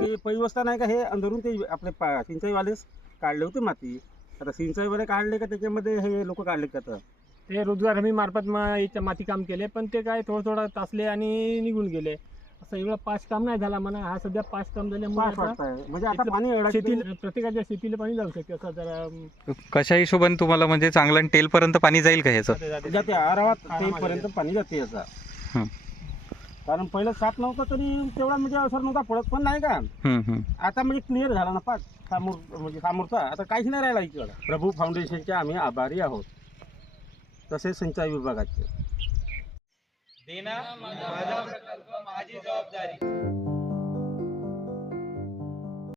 की पैवस्था नाही का हे अंदरून ते आपले सिंचाईवालेच काढले होते माती. आता सिंचाईवाले काढले का त्याच्यामध्ये हे लोक काढले का तर ते रोजगार हमी मार्फत याच्या माती काम केले, पण ते काय थोडं तासले आणि निघून गेले. असं एवढं पाच काम नाही झाला म्हणा. हा सध्या पाच काम झाल्यामुळे पाच आता वाटतंय. म्हणजे आता पाणी अडकते. शेतीला प्रत्येकाच्या शेतीला पाणी जाऊ शकते असं जरा कशा हिशोबाने तुम्हाला म्हणजे चांगलं टेलपर्यंत पाणी जाईल का ह्याचं? जाते आरामात तेलपर्यंत पाणी जाते याचा. हं. कारण पहिलं साफ नव्हतं तरी तेवढा म्हणजे असर नव्हता पडत पण नाही का. आता म्हणजे क्लिअर झाला ना पाच म्हणजे समोरचा आता काहीच नाही राहिला इकडं. प्रभू फाउंडेशनचे आम्ही आभारी आहोत, तसेच सिंचाई विभागाचे. देना माझा प्रकल्प माझी जबाबदारी.